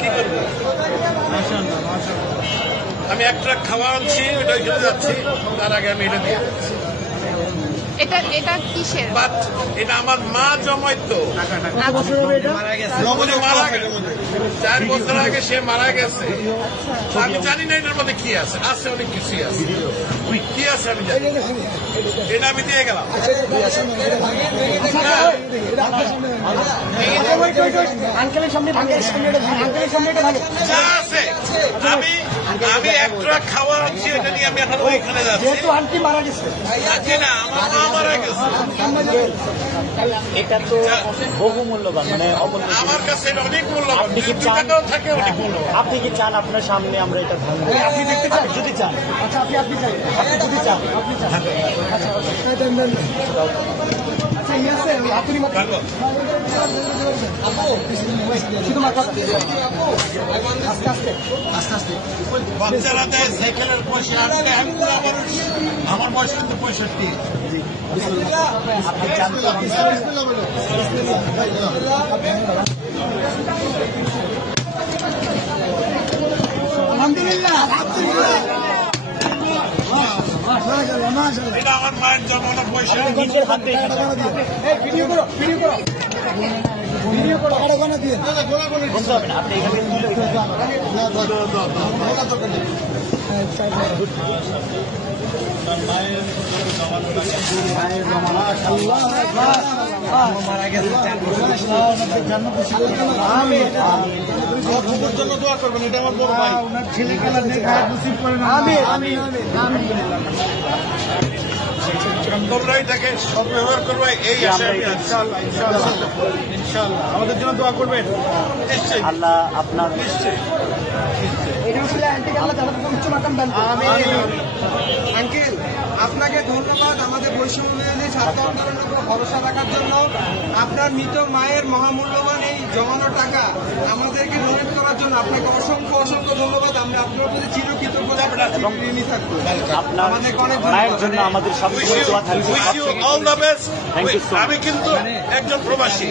কি করবো? আমি এক ট্রাক খাওয়া আনছি, ওটা খেলে যাচ্ছি, তার আগে আমি এটা দিয়ে এটা কিসের? বাট এটা আমার মা জমাইতো, মারা গেছে 4 বছর আগে, সে মারা গেছে। আমি জানি না এটার মধ্যে কি আছে, আছে অনেক কিছুই আছে, কি আছে আমি জানি, এটা আমি দিয়ে গেলাম। যা আছে আমি এক ট্রাক খাওয়া আনছি, এটা নিয়ে আমি এখন ওইখানে যাচ্ছি। আন্টি মারা গেছে, না আমার মা মারা গেছে, এটা তো বহু মূল্যবান, মানে আমার কাছে এটা অনেক মূল্যবান। আপনি কি চান থাকে অনেক মূল্যবান। আপনি কি চান আপনার সামনে আমরা এটা ভাঙবো? আপনি দেখতে চান? যদি চান, আচ্ছা আপনি চান, আপনি যদি চান, আপনি চান, আচ্ছা বাচ্চারা দেয় সাইকেলের পয়সা, আমার বয়স কিন্তু 65। আপনি জানতে আলহামদুলিল্লাহ, এটা আমার মায়ের জমানো পয়সা। নিজের হাতে বলতে হবে না, আপনি এখানে মারা গেছে। জন্য দোয়া করবেন, এটা আমার বড় ভাই। তোমরা এটাকে সদ্ব্যবহার করবে, এই আশায় আমি আছি। ইনশাআল্লাহ আমাদের জন্য দোয়া করবেন, নিশ্চয়ই আল্লাহ আপনার নিশ্চয়ই। আঙ্কেল, আপনাকে ধন্যবাদ আমাদের বৈষম্য বিরোধী ছাত্র আন্দোলনের উপর ভরসা রাখার জন্য। আপনার মৃত মায়ের মহামূল্যবান এই জমানো টাকা আমাদেরকে ডোনেট করার জন্য আপনাকে অসংখ্য অসংখ্য ধন্যবাদ। আমরা আপনার প্রতি চিরকৃতজ্ঞ থাকবো। আপনার মায়ের জন্য আমাদের সবসময় দোয়া থাকবে। All the best. Thank you so much. আমি কিন্তু একজন প্রবাসী,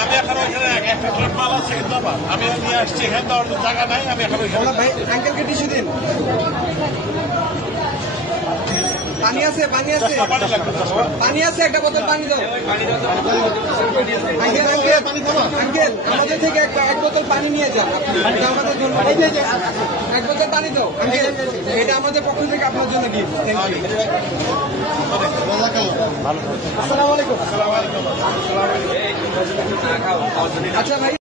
আমি এখন ওইখানে একটা ট্রাক মাল আছে, কিন্তু আবার আমি নিয়ে আসছি, এখানে তো অন্য জায়গা নাই, আমি এখন ওইখানে। ভাই আঙ্কেলকে টিস্যু দিন। পানি আছে, পানি আছে, পানি আছে, একটা বোতল পানি দাও। আঙ্কেল আঙ্কেল আমাদের থেকে এক বোতল পানি নিয়ে যান, এটা আমাদের জন্য। এক বোতল পানি দাও আঙ্কেল, এটা আমাদের পক্ষ থেকে আপনার জন্য গিফট। Thank you. আসসালামু আলাইকুম। আচ্ছা ভাই।